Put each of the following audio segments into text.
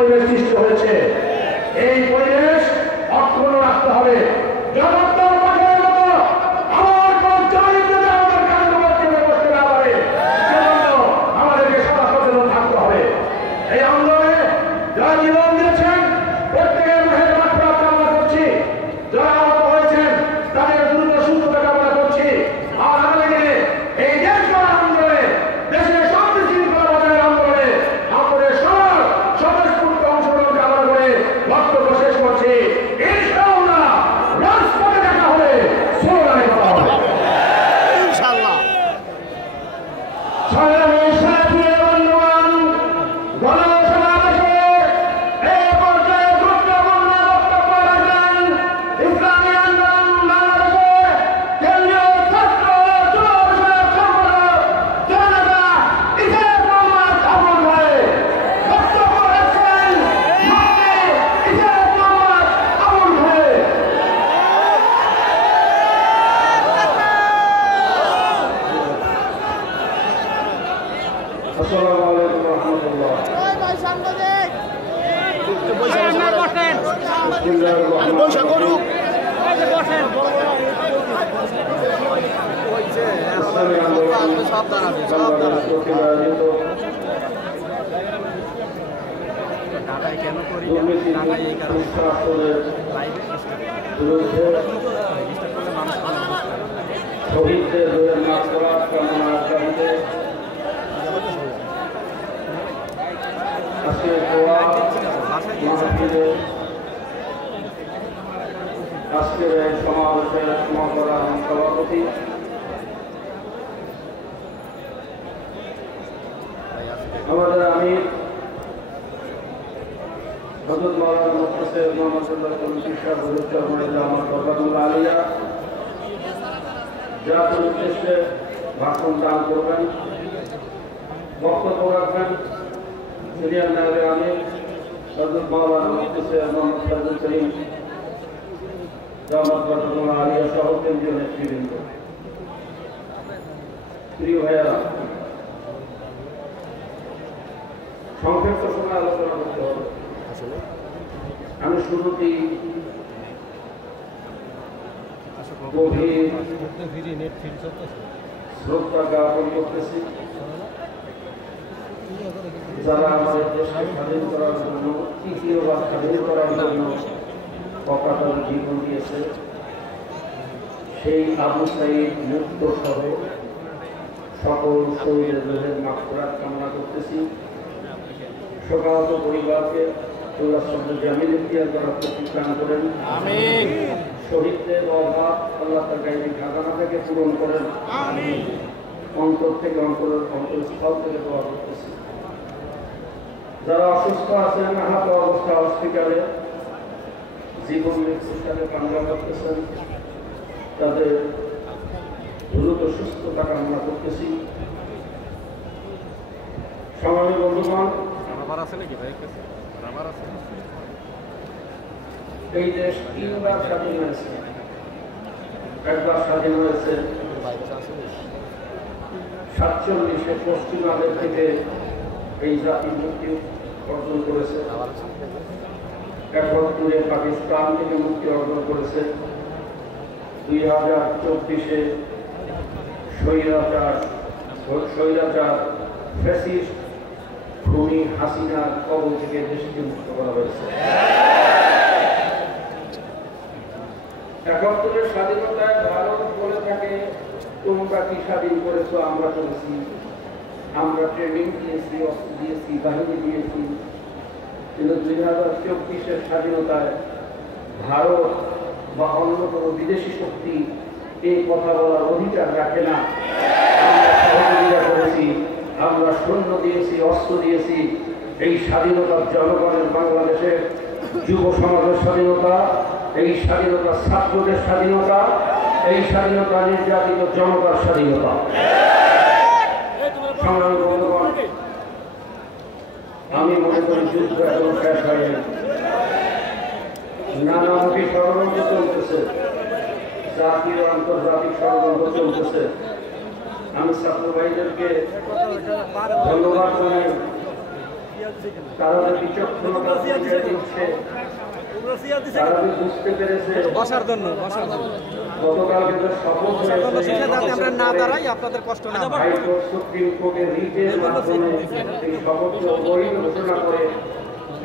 পরিবেশ সৃষ্টি হয়েছে। এই পরিবেশ অক্ষুণ্ণ রাখতে হবে। আমাদেরকে সদা সচেতন থাকতে হবে। এই আন্দোলনে যারা জীবন দিয়েছেন প্রত্যেকের মুখে মাত্রা কামনা করছি, যারা আহত হয়েছেন তাদের দ্রুত সুস্থতা কামনা করছি। আর আগামী এই দেশ গড়ার আন্দোলনে, দেশের শান্তি শৃঙ্খলা বজায়ের আন্দোলনে আমাদের সবার স্বতঃস্ফূর্ত অংশগ্রহণ কামনা করে বক্তব্য শেষ করছি। ইনশাআল্লাহ রাজপথে দেখা হবে, স্লোগানে কথা হবে ইনশাআল্লাহ। আসসালামু আলাইকুম ওয়া রাহমাতুল্লাহ। শহীদদের মাফ করার কামনা জানাতে আজকে আজকের এই সমাবেশের সমাপরান সভাপতি আমাদের আমির হযরত মাওলানা মুফতি মুহাম্মদ সাল্লাল্লাহু আলাইহি ওয়াসাল্লাম আলিয়া জাতীয় উদ্দেশ্যে ভাষণ দান করবেন, বক্তব্য রাখবেন। সিনিয়র নায়েবে আমির হযরত মাওলানা মুফতি মুহাম্মদ সাইদুল করিম জামাত আলিয়া সহ কেন্দ্রীয় নেতৃবৃন্দ, প্রিয় ভাইয়েরা, সংক্ষিপ্ত সময় আলোচনা করতে হবে। আমি শুরুতেই গভীর শ্রদ্ধা জ্ঞাপন করতেছি যারা আমাদের দেশকে স্বাধীন করার জন্য, তৃতীয়বার স্বাধীন করার জন্য অকাতর জীবন দিয়েছে। সেই আবু সাঈদ মুক্ত সহ সকল শহীদের রোহের মাগফিরাত কামনা করতেছি। শোকাহত পরিবারকে আল্লাহ সামনে জামিল ইখতিয়ার করার প্রতিষ্ঠান করেন। আমিন। শহীদদের অভাব আল্লাহ তার গায়েবী খাজানা থেকে পূরণ করেন। আমিন। অন্তর থেকে অন্তরস্থল থেকে দোয়া করতেছি। যারা অসুস্থ আছেন, আহত অবস্থা হসপিটালে জীবন মৃত্যুর সাথে কামনা করতেছেন, তাদের দ্রুত সুস্থতা কামনা করতেছি। সম্মানিত বন্ধুগণ, এই দেশ তিনবার স্বাধীন হয়েছে। একবার স্বাধীন হয়েছে 47-এ পশ্চিমাদের থেকে এই জাতি মুক্তি অর্জন করেছে। 71-এ পাকিস্তান থেকে মুক্তি অর্জন করেছে। 2024-এ স্বৈরাচার ফ্যাসিস্ট খুনি হাসিনার কবল থেকে দেশকে মুক্ত করা হয়েছে। 71-এর স্বাধীনতায় ভারত বলে থাকে, তোমরা কি স্বাধীন করেছো? আমরা করেছি, আমরা ট্রেনিং দিয়েছি, অস্ত্র দিয়েছি, বাহিনী দিয়েছি। কিন্তু 2024-এর স্বাধীনতায় ভারত বা অন্য কোনো বিদেশি শক্তি এই কথা বলার অধিকার রাখে না। আমরা সহযোগিতা করেছি, আমরা সৈন্য দিয়েছি, অস্ত্র দিয়েছি। এই স্বাধীনতার জনগণের, বাংলাদেশের যুব সমাজের স্বাধীনতা, এই স্বাধীনতা ছাত্রদের স্বাধীনতা, এই স্বাধীনতা নির্যাতিত জনতার স্বাধীনতা। সংগ্রামী বন্ধুগণ, আমি মনে করি যুদ্ধ এখন শেষ হয়নি। নানামুখী ষড়যন্ত্র চলতেছে, জাতীয় আন্তর্জাতিক ষড়যন্ত্র চলতেছে। আমি ছাত্র ভাইদেরকে ধন্যবাদ জানাই, তারা যে বিচক্ষণতা দিচ্ছে, তারা যে বুঝতে পেরেছে গতকাল কিন্তু শপথ হাইকোর্ট সুপ্রিম কোর্টের রিটের মাধ্যমে এই শপথকে অবৈধ ঘোষণা করে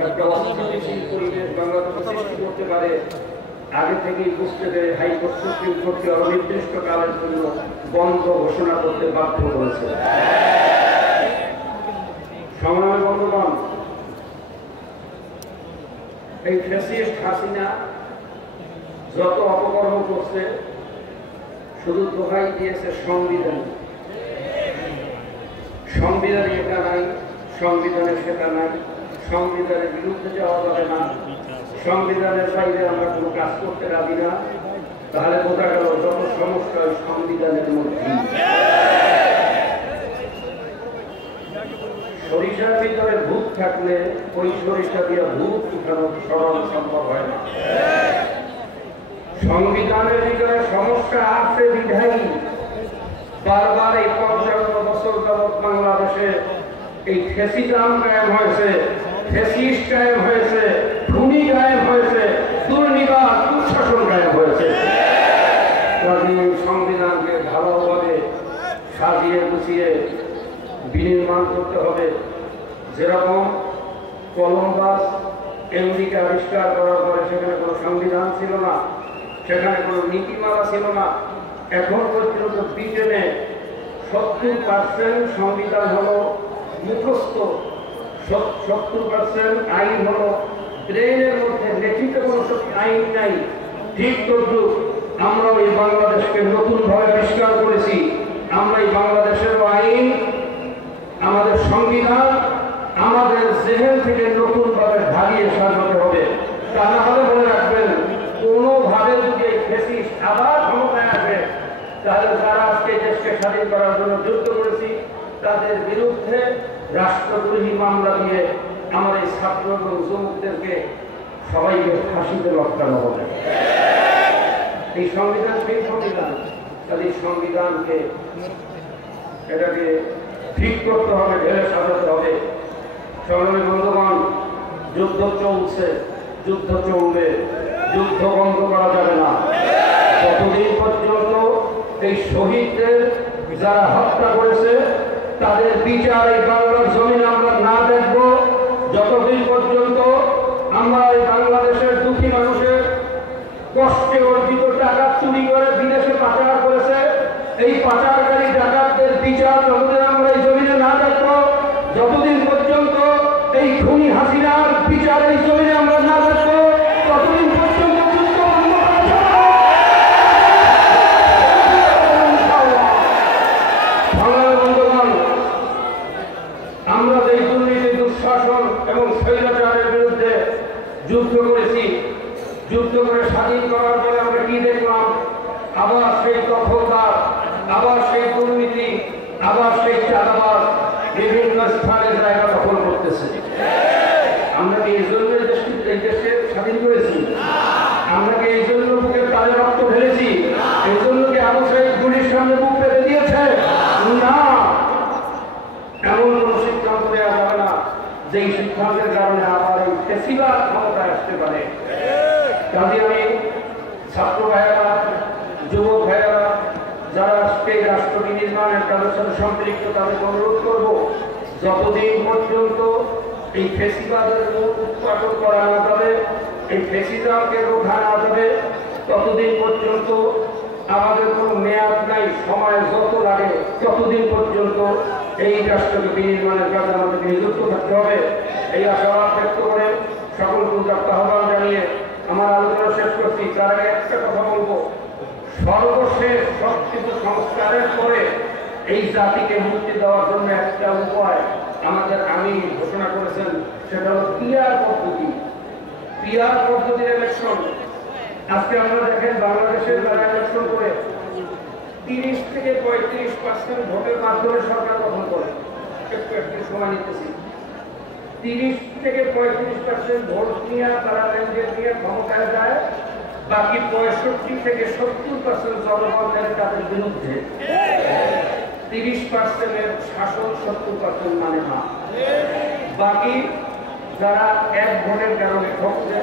একটা অস্থিতিশীল পরিবেশ বাংলাদেশে সৃষ্টি করতে পারে। আগে থেকেই বুঝতে পেরে হাইকোর্ট সুপ্রিম কোর্টকে অনির্দিষ্টকালের জন্য বন্ধ ঘোষণা করতে বাধ্য করেছে। সংগ্রামী বন্ধুগণ, এই ফ্যাসিস্ট হাসিনা যত অপকর্ম করছে শুধু দোহাই দিয়েছে সংবিধান। সংবিধানে এটা নাই, সংবিধানে সেটা নাই, সংবিধানের বিরুদ্ধে যাওয়া যাবে না, সংবিধানের বাইরে আমরা কোনো কাজ করতে রাজি না। তাহলে বোঝা গেল যত সমস্যা সংবিধানের মধ্যে। সরিষার ভিতরে ভূত থাকলে ওই সরিষা দিয়ে ভূত উঠানো সরল সম্ভব হয় না। সংবিধানের ভিতরে সমস্যা আছে বিধায়ী বারবার এই ৫৫ বছর যাবৎ বাংলাদেশে এই ফ্যাসিজম কায়েম হয়েছে, ফ্যাসিস্ট কায়েম হয়েছে, খুনি কায়েম হয়েছে, দুর্নীতিবাদ দুঃশাসন কায়েম হয়েছে। সংবিধানকে ভালোভাবে সাজিয়ে গুছিয়ে বিনির্মাণ করতে হবে। যেরকম কলম্বাস আমেরিকা আবিষ্কার করার পরে সেখানে কোনো সংবিধান ছিল না, সেখানে কোনো নীতিমালা ছিল না। এখন পর্যন্ত ব্রিটেনে 70% সংবিধান হলো মুখস্থ, 70% আইন হলো ব্রেনের মধ্যে, লিখিত কোনো আইন নাই। ঠিক তদ্রুপ আমরা এই বাংলাদেশকে নতুনভাবে আবিষ্কার করেছি। আমরা এই বাংলাদেশের আইন, আমাদের সংবিধান আমাদের জেহেন থেকে নতুনভাবে ঢালিয়ে সাজাতে হবে। তা না হলে মনে রাখবেন, কোনোভাবে যদি এই ফ্যাসিস্ট আবার ক্ষমতায় আসে, তাহলে যারা আজকে দেশকে স্বাধীন করার জন্য যুদ্ধ করেছি তাদের বিরুদ্ধে রাষ্ট্রদ্রোহী মামলা দিয়ে আমার এই ছাত্র এবং যুবকদেরকে সবাইকে ফাঁসিতে লটকানো হবে। এই সংবিধান সেই সংবিধান, তাদের সংবিধানকে এটাকে ঠিক করতে হবে, ঢেলে সাজাতে হবে। সংগ্রামী বন্ধুগণ, যুদ্ধ চলছে, যুদ্ধ চলবে, যুদ্ধ বন্ধ করা যাবে না। যতদিন পর্যন্ত এই শহীদদের যারা হত্যা করেছে তাদের বিচার এই বাংলার জমিনে আমরা না দেখব, যতদিন পর্যন্ত আমরা এই বাংলাদেশের দুঃখী মানুষের কষ্টে অর্জিত টাকা চুরি করে বিদেশে পাচার করেছে, এই পাচারকারী ডাকাতদের বিচার যতদিন আমরা এই জমিনে না দেখব, যতদিন পর্যন্ত এই খুনি হাসিনার বিচার এই জমিনে আমরা না দেখব, ততদিন পর্যন্ত যুদ্ধ বন্ধ করা যাবে না। বন্ধুগণ, আমরা যে দুর্নীতি, দুঃশাসন এবং স্বৈরাচারের বিরুদ্ধে যুদ্ধ করেছি, যুদ্ধ করে স্বাধীন করার পরে আমরা কি দেখলাম? আবার সেই দখলদার, আবার সেই দুর্নীতি, আবার সেই চাঁদাবাজ বিভিন্ন স্থানে জায়গা দখল করতেছে। আমরা কি এই জন্য এই দেশকে স্বাধীন করেছি? আমরা কি এই জন্য বুকের তালে রক্ত ঢেলেছি? এই জন্য কি আবু সাইদ গুলির সামনে বুক পেতে দিয়েছে? না, এমন কোন সিদ্ধান্ত নেওয়া যাবে না যেই সিদ্ধান্তের কারণে আবার এই ফ্যাসিবাদ ক্ষমতায় আসতে পারে। কাজে আমি ছাত্র ভাইয়েরা, যুবক ভাইয়েরা যারা এই রাষ্ট্র বিনির্মাণের কাজের সাথে সম্পৃক্ত, তাদেরকে অনুরোধ করবো, যতদিন পর্যন্ত এই ফ্যাসিবাদের উৎপাদন করা না যাবে, এই ফ্যাসিজমকে রোধা না যাবে, ততদিন পর্যন্ত আমাদের কোনো মেয়াদ নাই। সময় যত লাগে ততদিন পর্যন্ত এই রাষ্ট্রকে বিনির্মাণের কাজে আমাদেরকে নিযুক্ত থাকতে হবে। এই আশাবাদ ব্যক্ত করে সকলকে উদাত্ত আহ্বান জানিয়ে আমার আলোচনা শেষ করছি। তার আগে একটা কথা বলবো, সর্বশেষ সবকিছু সংস্কারের পরে এই জাতিকে মুক্তি দেওয়ার জন্য একটা উপায় আমাদের আমির ঘোষণা করেছেন, সেটা হলো পিআর পদ্ধতি। পিআর পদ্ধতির ইলেকশন। আজকে আমরা দেখেন বাংলাদেশের যারা ইলেকশন করে 30 থেকে 35% ভোটের মাধ্যমে সরকার গঠন করে। একটু সময় নিতেছি। 30 থেকে 35% ভোট নিয়ে তারা ম্যান্ডেট নিয়ে ক্ষমতায় যায়, বাকি 65 থেকে 70% জনগণ তাদের বিরুদ্ধে। 30% শাসন 70% মানে না। বাকি যারা 1 ভোটের কারণে ঠকছে,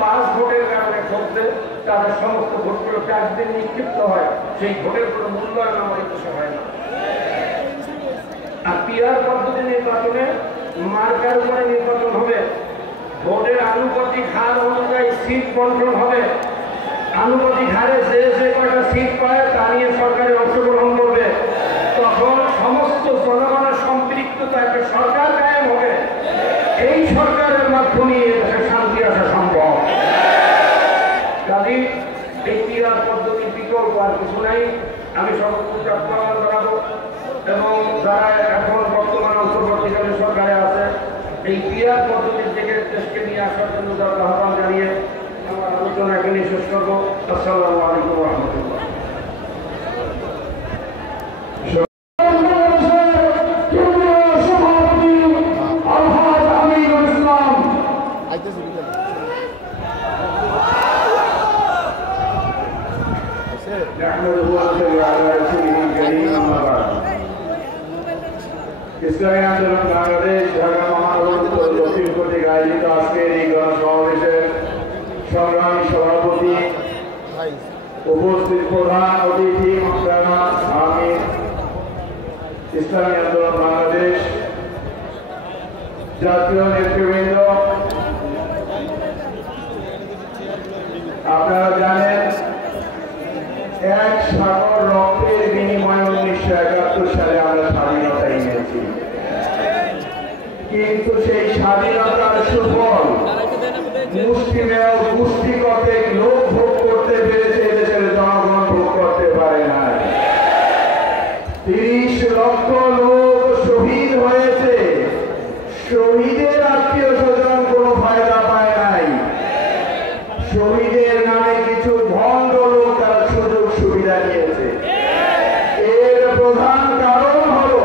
5 ভোটের কারণে ঠকছে, তাদের সমস্ত ভোটগুলো ডাস্টবিন নিক্ষিপ্ত হয়, সেই ভোটের কোনো মূল্যায়ন আমার দেশে হয় না। আর পিআর পদ্ধতি নির্বাচনে মার্কার উপরে নির্বাচন হবে, ভোটের আনুপাতিক হার অনুযায়ী সিট বন্টন হবে, আনুপাতিক হারে যে কয়টা সিট পায় তা নিয়ে সরকারে অংশগ্রহণ করবে, তখন সমস্ত জনগণের সম্পৃক্ততা একটা সরকার কায়েম হবে। এই সরকারের মাধ্যমে দেশে শান্তি আসা সম্ভব। কাজেই এই পিআর পদ্ধতির বিকল্প আর কিছু নাই। আমি সর্বোচ্চ আহ্বান জানাবো এবং যারা এখন বর্তমান অন্তর্বর্তীকালীন সরকারে আছে এই পিআর পদ্ধতির থেকে দেশকে নিয়ে আসার জন্য যারা আহ্বান জানিয়ে আমার আলোচনা এখানে শেষ করবো। আসসালামু আলাইকুম ওয়া রাহমাতুল্লাহ। ইসলামী আন্দোলন বাংলাদেশ ঢাকা মহানগর দক্ষিণ কর্তৃক আয়োজিত আজকের এই গণসমাবেশের সংগ্রামী সভাপতি, উপস্থিত প্রধান অতিথি মহতারাম আমির, ইসলামী আন্দোলন বাংলাদেশ জাতীয় নেতৃবৃন্দ, আপনারা জানেন 1 সাগর রক্তের বিনিময়ে 1971 সালে আমরা স্বাধীনতা এনেছি, কিন্তু সেই স্বাধীনতার সুফল মুষ্টিমেয় গোষ্ঠী কতক লোক ভোগ করতে পেরেছে, দেশের জনগণ ভোগ করতে পারে না। 30 লক্ষ লোক শহীদ হয়েছে, শহীদের আত্মীয় স্বজন কোনো ফায়দা পায় নাই। শহীদের নামে কিছু ভণ্ড লোক তারা সুযোগ সুবিধা নিয়েছে। এর প্রধান কারণ হলো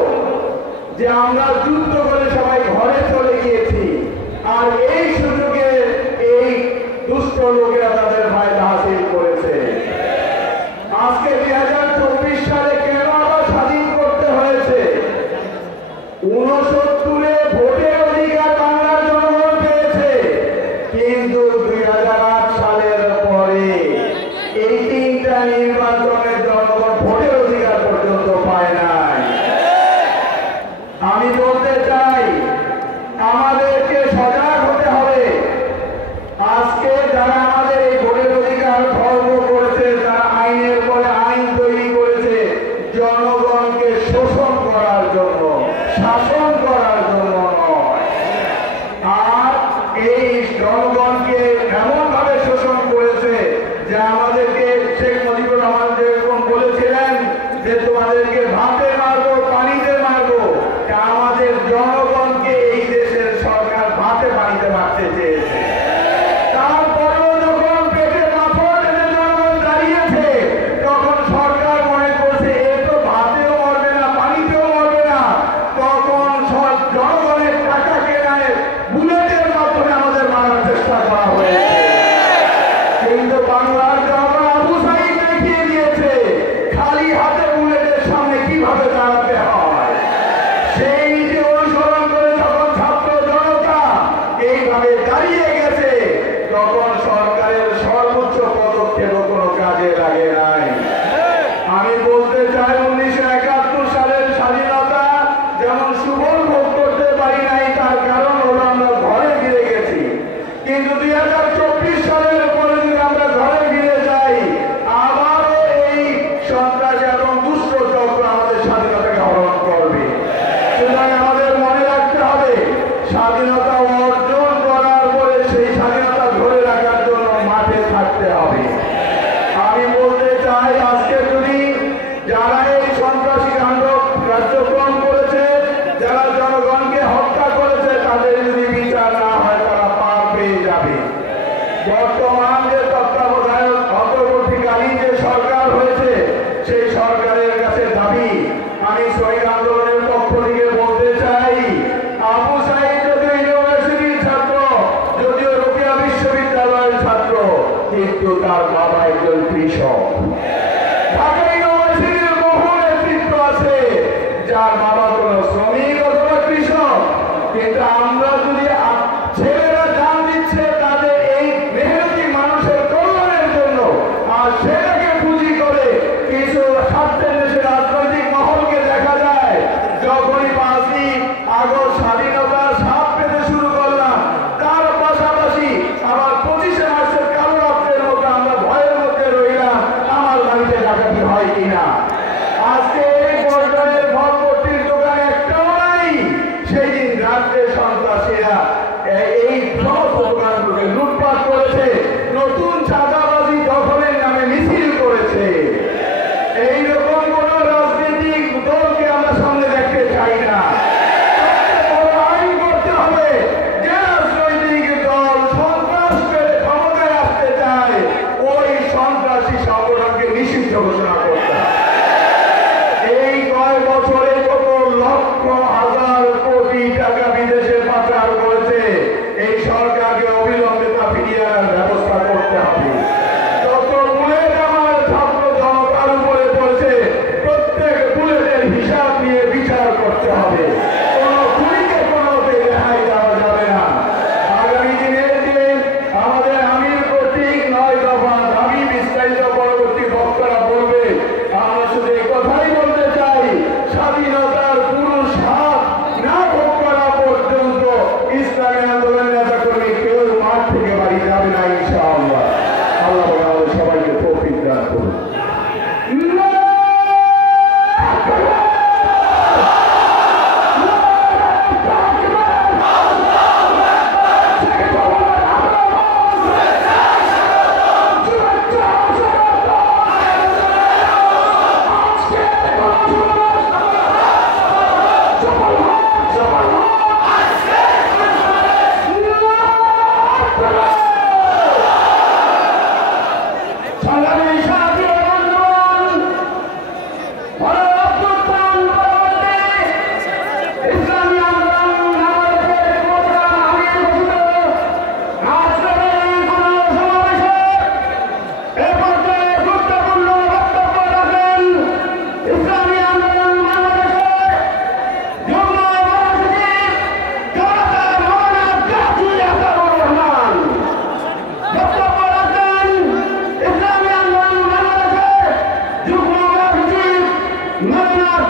যে আমরা যুদ্ধ করে সবাই ঘরে চলে গিয়েছি, আর এই সুযোগে এই দুষ্ট লোকেরা তাদের ফায়দা হাসিল করেছে। আজকে 2024 সালে কেন আবার স্বাধীন করতে হয়েছে? 69-এ ভোটের অধিকার বাংলার জনগণ পেয়েছে, কিন্তু 2008 সালের পরে এই 3টা নির্বাচনের জনগণ ভোটের অধিকার পর্যন্ত পায় নাই। আমি বলতে চাই আমাদেরকে সজাগ হতে হবে। আজকে যারা আমাদের এই ভোটের অধিকার খর্ব করেছে, যারা আইনের পরে আইন তৈরি করেছে জনগণকে শোষণ করার জন্য, শাসন করার জন্য নয়, আর এই জনগণকে এমন ভাবে শোষণ করেছে যে আমাদেরকে শেখ মুজিবুর রহমান যেরকম বলেছিলেন যে তোমাদেরকে ভাতে মারবো, পানিতে মারবো, আমাদের জনগণকে এই দেশের সরকার ভাতে পানিতে মারতে চেয়েছে। তারপরেও যখন পেটে পাথর এনে জনগণ দাঁড়িয়েছে, তখন সরকার মনে করছে এ তো ভাতেও মরবে না, পানিতেও মরবে না, তখন জনগণের টাকা কেনায় বুলেটের মাধ্যমে আমাদের মারার চেষ্টা করা হয়েছে। কিন্তু বাংলার জনগণ আবু সাইদ দেখিয়ে দিয়েছে খালি হাতে বুলেটের সামনে কিভাবে দাঁড়াতে হয়। সেই নীতি অনুসরণ করে যখন ছাত্র জনতা এইভাবে দাঁড়িয়ে গেছে, তখন সরকারের সর্বোচ্চ পদক্ষেপ কোনো কাজে লাগে নাই। আমি বলতে চাই 1971 সালের স্বাধীনতা যেমন সুফল ভোগ করতে পারি নাই, তার কারণ হলো আমরা ঘরে ফিরে গেছি। কিন্তু 2024 সালের পরে যদি আমরা ঘরে ফিরে যাই, আবারও এই সন্ত্রাসী এবং দুষ্ট চক্র আমাদের স্বাধীনতাকে হরণ করবে। সুতরাং আমাদের মনে রাখতে হবে স্বাধীনতা অর্জন করার পরে সেই স্বাধীনতা ধরে রাখার জন্য মাঠে থাকতে হবে। আমি বলতে চাই আজকে যদি যারা এই সন্ত্রাসী কার্যক্রম করেছে, যারা জনগণকে হত্যা করেছে, তাদের যদি বিচার না হয় তারা পার পেয়ে যাবে। বর্তমান যে তত্ত্বাবধায়ক অন্তর্বর্তীকালীন যে সরকার হয়েছে, সেই সরকারের কাছে দাবি, আমি শহীদ আন্দোলনের পক্ষ থেকে বলতে চাই, আবু সাইদ যদিও ইউনিভার্সিটির ছাত্র, যদিও রোকেয়া বিশ্ববিদ্যালয়ের ছাত্র, কিন্তু তার বাবা একজন কৃষক। ঢাকা ইউনিভার্সিটির বহু নেতৃত্ব আছে যার বাবা কোনো শ্রমিক অথবা কৃষক, কিন্তু আমরা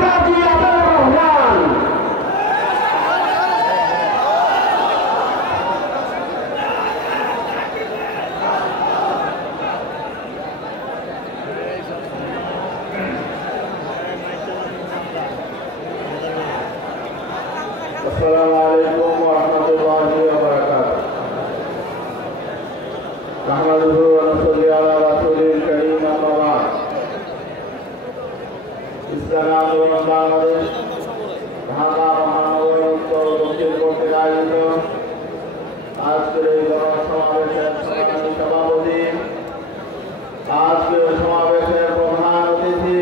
কাজী আবুর রহমান। আসসালামু আলাইকুম ওয়া রাহমাতুল্লাহি ওয়া বারাকাতুহু। নাহমাদুহু ওয়া নুসাল্লি আলা রাসূলিল কারীম আম্মা বা'দ। ইসলামী আন্দোলন বাংলাদেশ ঢাকা মহানগর উত্তর দক্ষিণ কর্তৃক আয়োজিত আজকের এই গণসমাবেশের সংগ্রামী সভাপতি, আজকের সমাবেশের প্রধান অতিথি,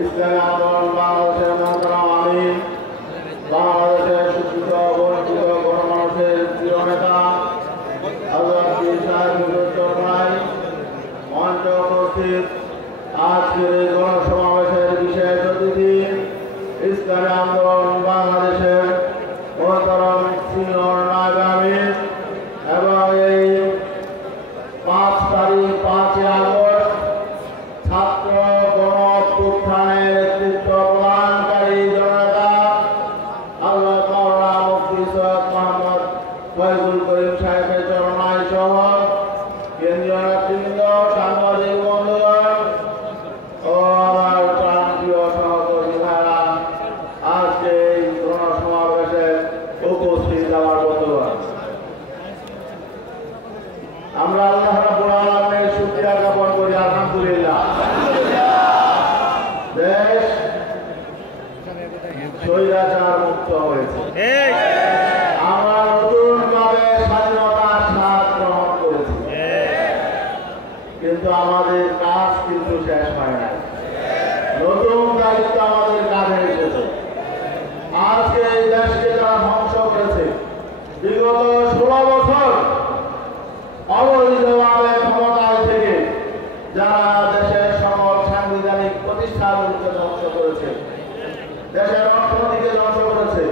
ইসলামী আন্দোলন বাংলাদেশের মহতারাম আমির, বাংলাদেশের শিক্ষিত বঞ্চিত গণমানুষের প্রিয় নেতা হযরত পীর সাহেব হুজুর ভাই, মঞ্চ উপস্থিত আজকের এই গণসমাবেশের বিশেষ অতিথি, ইসলামী আন্দোলন বাংলাদেশের মহতারাম সিনিয়র নায়েব আমির এবং এই 5 তারিখ 5 আগস্ট ছাত্র গণ অভ্যুত্থানের নেতৃত্ব প্রদানকারী জননেতা আল্লাহ মাওলানা মুফতি সৈয়দ মোহাম্মদ ফয়জুল করিম সাহেবের চরণায় সহ কেন্দ্রীয় নেতৃবৃন্দ, সাংবাদিক বন্ধুগণ ও আমার প্রাণপ্রিয় সহকর্মী ভাইরা, আজকে এই গণসমাবেশে উপস্থিত আমার বন্ধুগণ, আমরা আল্লাহ রাব্বুল আলামিনের শুকরিয়া জ্ঞাপন করি। আলহামদুলিল্লাহ, দেশ স্বৈরাচার মুক্ত হয়েছে। আমরা নতুনভাবে স্বাধীনতার স্বাদ গ্রহণ করেছি, কিন্তু আমাদের কাজ কিন্তু শেষ হয় না। নতুন দায়িত্ব আমাদের কাঁধে এসেছে। আজকে এই দেশকে যারা ধ্বংস করেছে, বিগত 16 বছর অবৈধভাবে ক্ষমতায় থেকে যারা দেশের সকল সাংবিধানিক প্রতিষ্ঠানগুলোকে ধ্বংস করেছে, দেশের অর্থনীতিকে ধ্বংস করেছে,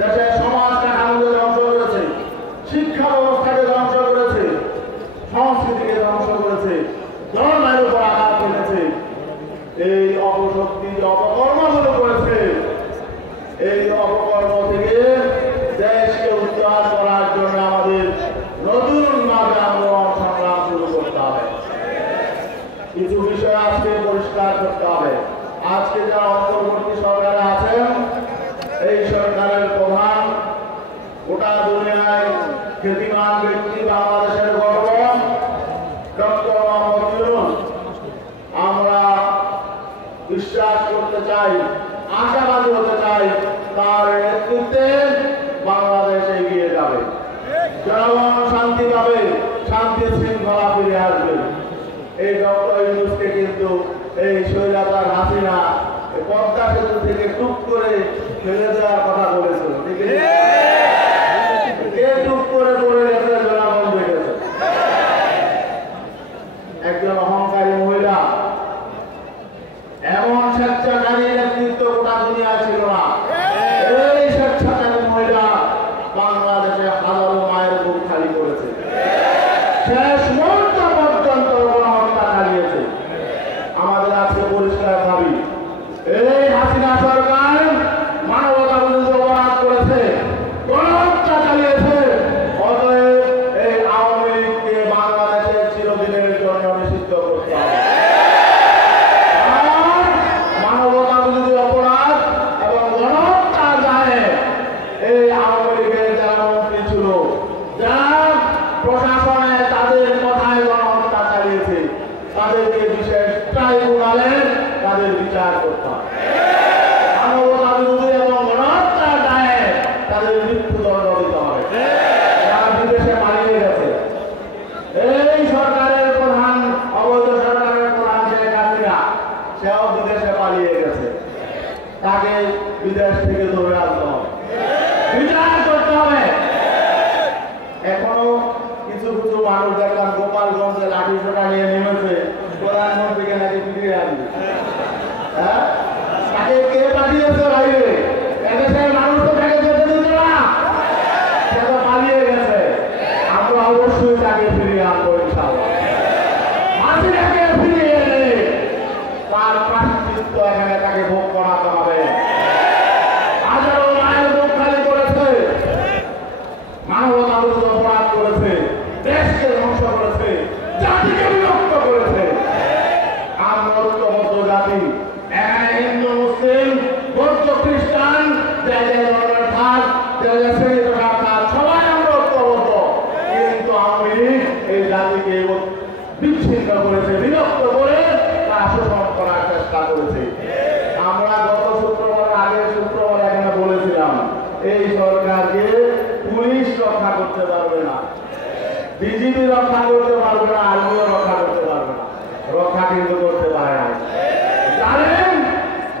দেশের সমাজ কাঠামোকে ধ্বংস করেছে, শিক্ষা ব্যবস্থাকে ধ্বংস করেছে, সংস্কৃতিকে ধ্বংস করেছে, ধর্মের উপর আঘাত করেছে, এই অপশক্তি যে অপকর্মগুলো করেছে, এই অপকর্ম থেকে দেশকে উদ্ধার করার জন্য আমাদের নতুনভাবে আন্দোলন সংগ্রাম শুরু করতে হবে। কিছু বিষয় আজকে পরিষ্কার করতে হবে। আজকে যারা অন্তর্বর্তী সরকারে আছেন, এই সরকারের প্রধান গোটা দুনিয়ায় খ্যাতিমান ব্যক্তি, বাংলাদেশের গর্ব ডক্টর মোহাম্মদ ইউনূস। আমরা বিশ্বাস করতে চাই, আশাবাদী হতে চাই, তার নেতৃত্বে বাংলাদেশ এগিয়ে যাবে, জনগণ শান্তি পাবে, শান্তি শৃঙ্খলা ফিরে আসবে। এই ডক্টর ইউনূসকে কিন্তু এই স্বৈরাচার হাসিনা পদ্মা সেতু থেকে টুক করে ফেলে দেওয়ার কথা বলেছিল, ঠিক আছে? কে টুক করে পড়ে গেছে, জনগণ দেখেছে। একজন অহংকারী মহিলা, এমন স্বেচ্ছাচারী নেতৃত্ব গোটা দুনিয়া ছিল না। এই স্বেচ্ছাচারী মহিলা বাংলাদেশে হাজারো মায়ের বুক খালি করেছে, শেষ মুহূর্ত পর্যন্ত গণহত্যা চালিয়েছে। আমাদের আজকে পরিষ্কার দাবি, এই হাসিনা সরকার মানবতা বিরোধী অপরাধ করেছে, গণহত্যা চালিয়েছে। অতএব এই আওয়ামী লীগকে বাংলাদেশের চিরদিনের জন্য নিষিদ্ধ করতে হবে। মানবতা বিরোধী অপরাধ এবং গণহত্যা যায় এই আওয়ামী লীগের যারা মন্ত্রী ছিল, যারা প্রশাসনে তাদের কথায় গণহত্যা চালিয়েছে, তাদেরকে বিশেষ ট্রাইব্যুনালে তাদের বিচার করতে হবে। মানবতা বিরোধী এবং গণহত্যা দায়ে তাদের মৃত্যুদণ্ড দিতে হবে। যারা বিদেশে পালিয়ে গেছে, এই সরকারের প্রধান, অবৈধ সরকারের প্রধান শেখ হাসিনা, সেও বিদেশে পালিয়ে গেছে, তাকে বিদেশ থেকে ধরে আসতে হবে, বিচার করতে হবে। এখনো কিছু কিছু মানুষ দেখলাম গোপালগঞ্জে লাঠি সোটা নিয়ে নেমেছে, প্রধানমন্ত্রীকে নাকি ফিরিয়ে আনবে। হ্যাঁ, তাকে কে পাঠিয়েছে বাইরে? এদেশের মানুষ তো তাকে যেতে দিত না, সে তো পালিয়ে গেছে। আমরা অবশ্যই তাকে ফিরিয়ে আনবো ইনশাআল্লাহ। হাসিনাকে ফিরিয়ে এনে তার প্রায়শ্চিত্ত ভেঙে তাকে ভোগ করাতে হবে। হাজারো মায়ের বুক খালি করেছে, মানবতা বিরোধী অপরাধ করেছে, দেশকে ধ্বংস করেছে, জাতিকে বিভক্ত করেছে। আমরা ঐক্যবদ্ধ জাতি, এখানে হিন্দু, মুসলিম, বৌদ্ধ, খ্রিস্টান, যে যে ধরনের থাক, যে যে শ্রেণীর থাক, সবাই আমরা ঐক্যবদ্ধ। কিন্তু আওয়ামী লীগ এই জাতিকে বিচ্ছিন্ন করেছে, বিভক্ত করে তা শোষণ করার চেষ্টা করেছে। আমরা গত শুক্রবার, আগের শুক্রবার এখানে বলেছিলাম, এই সরকারকে পুলিশ রক্ষা করতে পারবে না, বিজিবি রক্ষা করতে পারবে না, আর্মিও রক্ষা করতে পারবে না। রক্ষা কিন্তু করতে পারে না। জালেম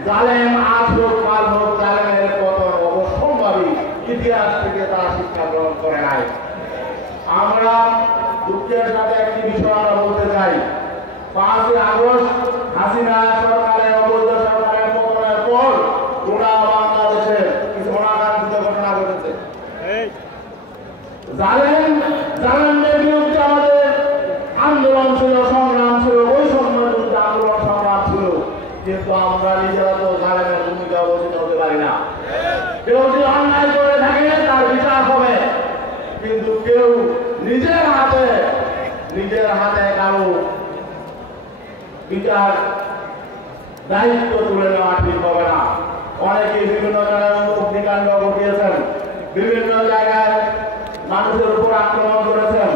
জালেম আজ হোক কাল হোক, জালেমের পতন অবশ্যম্ভাবী। ইতিহাস থেকে তারা শিক্ষা গ্রহণ করে নাই। আমরা দুঃখের সাথে একটি বিষয় আমরা বলতে চাই, 5ই আগস্ট হাসিনা সরকারের, অবৈধ সরকারের পতনের পর গোটা বাংলাদেশে কিছু অনাকাঙ্ক্ষিত ঘটনা ঘটেছে। জালেমদের বিরুদ্ধে আমাদের আন্দোলন ছিল, সংগ্রাম ছিল, বৈষম্য বিরুদ্ধে আন্দোলন সংগ্রাম ছিল। কিন্তু আমরা নিজেরা তো জালেমের ভূমিকা অবতীর্ণ হতে পারি না। কেউ যদি অন্যায় করে থাকে তার বিচার হবে, কিন্তু কেউ নিজের হাতে কারো বিচার দায়িত্ব তুলে নেওয়া ঠিক হবে না। অনেকে বিভিন্ন জায়গায় অগ্নিকাণ্ড ঘটিয়েছেন, বিভিন্ন জায়গায় মানুষের উপর আক্রমণ করেছেন,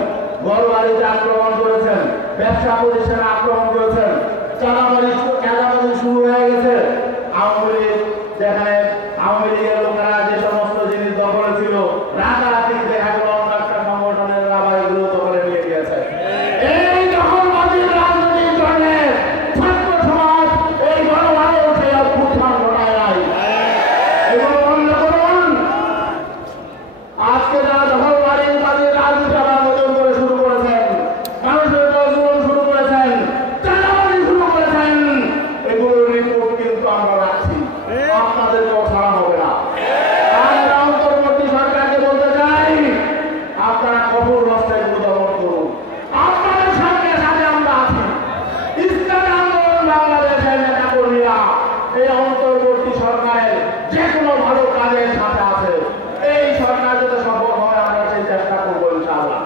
ঘর বাড়িতে আক্রমণ করেছেন, ব্যবসা প্রতিষ্ঠানে আক্রমণ করেছেন, চাঁদাবাজি শুরু হয়ে গেছে। আওয়ামী লীগের লোকেরা যে সমস্ত জিনিস দখলে ছিল, রাতারাতি দেখা গেল অন্য একটা সংগঠনের এগুলো দখলে নিয়ে গিয়েছে। এই দখলবাজির রাজনৈতিক জন্যে ছাত্র সমাজ এই গণভাবে উঠে উত্থান ঘটায় নাই। এগুলো বন্ধ করুন। আজকে যারা দখলবাজির রাজনীতি আবার নতুন করে শুরু করেছেন, মানুষের জুলুম শুরু করেছেন, চাঁদাবাজি শুরু করেছেন, এগুলোর রিপোর্ট কিন্তু আমরা রাখছি, আপনাদেরকেও ছাড়া হবে না। আমরা অন্তর্বর্তী সরকারকে বলতে চাই, আপনারা কঠোর হস্তে দমন করুন। আপনাদের সঙ্গে সাথে আমরা আছি। ইসলামী আন্দোলন বাংলাদেশের নেতা কর্মীরা এই অন্তর্বর্তী সরকারের যে কোনো ভালো কাজের সাথে আছে। এই সরকার যাতে সফল হয় আমরা সেই চেষ্টা করবো ইনশাআল্লাহ।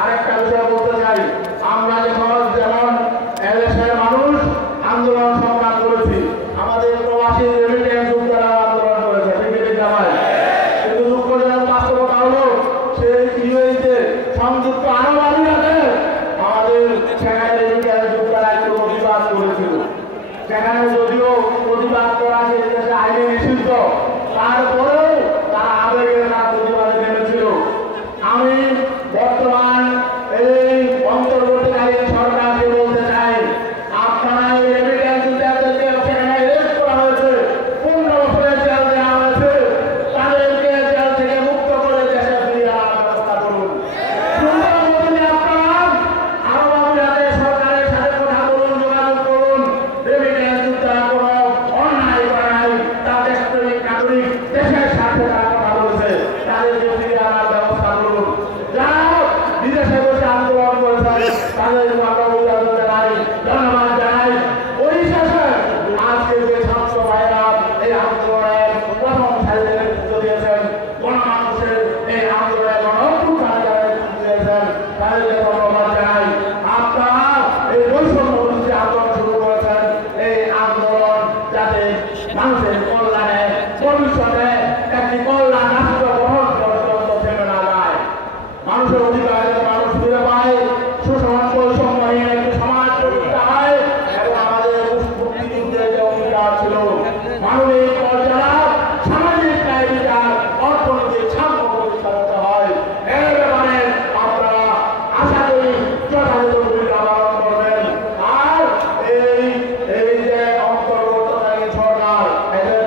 আরেকটা বিষয় বলতে চাই, আমরা যেমন এদেশের মানুষ আন্দোলন সংগ্রাম করেছি, আমাদের প্রবাসী রেমিটেন্স যোদ্ধারা আন্দোলন করেছে, কিন্তু দুঃখজনক বাস্তবতা হলো সেই ইউএইতে সংযুক্ত আরব আমিরাতে আমাদের সেখানে রেমিটেন্স যোদ্ধারা একটু প্রতিবাদ করেছিল। সেখানে যদিও প্রতিবাদ করা সেই দেশে আইনে নিষিদ্ধ, তারপরেও তারা আবেগের না প্রতিবাদে নেমেছিল। আমি বর্তমান এই অন্তর্বর্তীকালীন সরকারকে বলতে চাই, আপনারা এই রেমিটেন্স যোদ্ধাদেরকে সেখানে অ্যারেস্ট করা হয়েছে, 15 বছরের জেল দেওয়া হয়েছে, তাদেরকে জেল থেকে মুক্ত করে দেশে ফিরিয়ে আনার ব্যবস্থা করুন। আপনারা আরব আমিরাতের সরকারের সাথে কথা বলুন, যোগাযোগ করুন। রেমিটেন্স যোদ্ধারা কোনো অন্যায় করে নাই, তার দেশপ্রেমিক নাগরিক, দেশের স্বার্থে তারা কথা বলছে, তাদেরকে ফিরিয়ে আনার ব্যবস্থা করুন। যারা বিদেশে বসে আন্দোলন করেছেন তাদেরকে আমরা অভিনন্দন জানাই, ধন্যবাদ জানাই। পরিশেষে আজকে যে ছাত্র ভাইরা এই আন্দোলনের প্রথম সারিতে নেতৃত্ব দিয়েছেন, গণমানুষের এই আন্দোলনের গণঅভ্যুত্থানে যারা নেতৃত্ব দিয়েছেন তাদেরকে ধন্যবাদ জানাই। আপনারা এই বৈষম্য বিরোধী আন্দোলন শুরু করেছেন, এই আন্দোলন যাতে মানুষের কল্যাণে ভবিষ্যতে একটি কল্যাণ রাষ্ট্র গঠন পর্যন্ত থেমে না যায়, মানুষের অধিকার যাতে মানুষ ফিরে পায়, সুষম বৈষম্যহীন একটি সমাজ প্রতিষ্ঠা হয় এবং আমাদের মুক্তিযুদ্ধের যে অঙ্গীকার ছিল মানবিক মর্যাদা, সামাজিক ন্যায় বিচার, অর্থনৈতিক সাম্য প্রতিষ্ঠা করতে হয়, এর ব্যাপারে আপনারা আশা করি যথাযথ ভূমিকা পালন করবেন। আর এই যে অন্তর্বর্তীকালীন সরকার এদের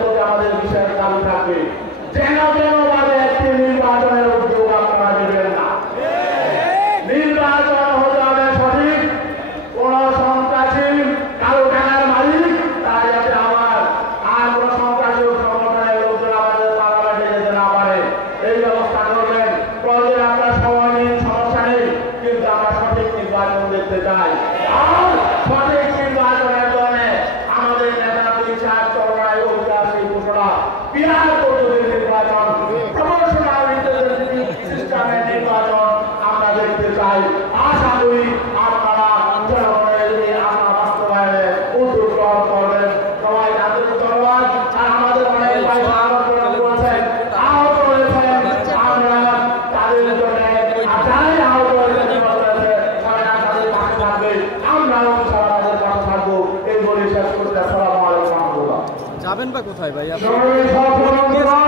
যাবেন বা কোথায় ভাই আপনি?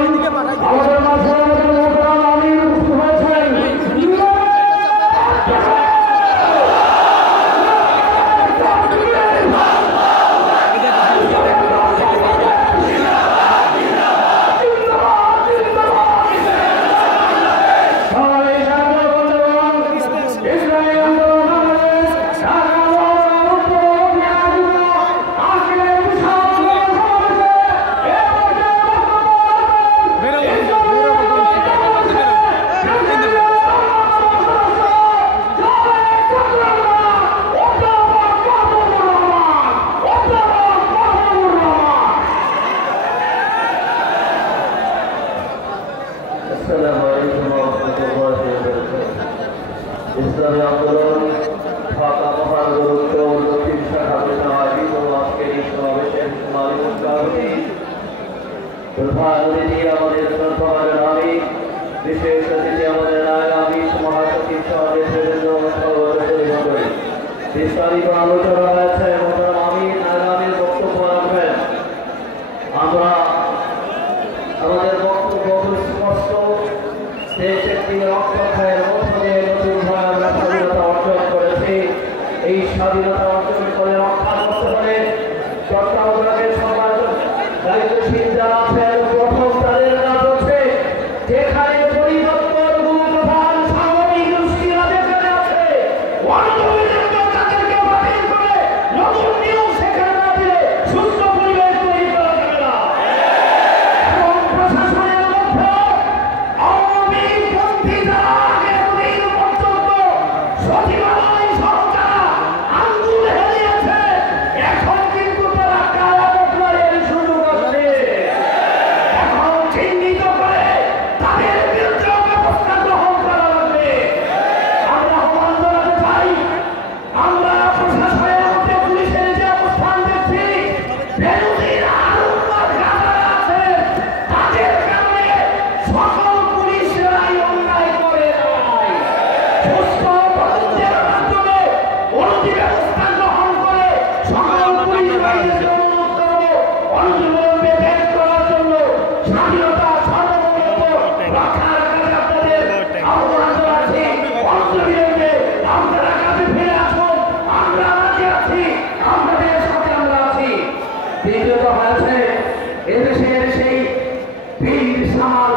এদিকে পাঠাই ইসলামী আন্দোলন ঢাকা মহানগর উত্তর দক্ষিণ শাখা আয়োজিত আজকের এই সমাবেশের প্রধান অতিথি আমাদের শ্রদ্ধার নামী বিশেষ অতিথি আমাদের আগামী মহাসচিব বিস্তারিত আলোচনা হয়েছে আমির আগামীর বক্তব্য রাখবেন। আমরা আমাদের বক্তব্য স্পষ্ট, দেশ একটি রক্তক্ষয়ের মধ্য দিয়ে নতুনভাবে আমরা স্বাধীনতা অর্জন করেছি। এই স্বাধীনতা অর্জন করে রক্ষা করতে হলে চট্টগ্রামের সমাজ দায়িত্বশীল যারা আছেন প্রথম তাদের কাজ হচ্ছে যেখানে পরিবর্তন প্রধান সামরিক গোষ্ঠীরা যেখানে আছে তাদেরকে বাতিল করে নতুন নিয়ম সেখানে না দিলে সুস্থ পরিবেশ তৈরি করা যাবে না। এবং প্রশাসনের মধ্যে আওয়ামী পন্থী যারা আগের দিন পর্যন্ত সচিবালয় সরকার আঙ্গুল হেলিয়েছে, এখন কিন্তু তারা কারা বদলাইয়ের শুরু করছে। এখন চিহ্নিত করে তাদের বিরুদ্ধে ব্যবস্থা গ্রহণ করা লাগবে। আমরা আহ্বান জানাতে চাই, আমরা প্রশাসনের মধ্যে পুলিশের যে অবস্থান দেখছি, বিরোধীর আরুমার যারা আছে তাদের কারণে সকল পুলিশরাই অন্যায় করে নাই। সুস্থ তদন্তের মাধ্যমে অনুযায়ী ব্যবস্থা গ্রহণ করে সকল পুলিশ বাহিনীকে অনুরোধ করবো অনুজীবনকে ভেদ করার জন্য স্বাধীনতা সার্বভৌমত্ব রক্ষার কাজে আপনাদের আহ্বান জানাচ্ছি। অনুজীবনকে আপনারা কাজে ফিরে আসুন, আমরা রাজি আছি, আপনাদের সাথে আমরা আছি। দ্বিতীয়ত হয়েছে এদেশের সেই বীর সামাল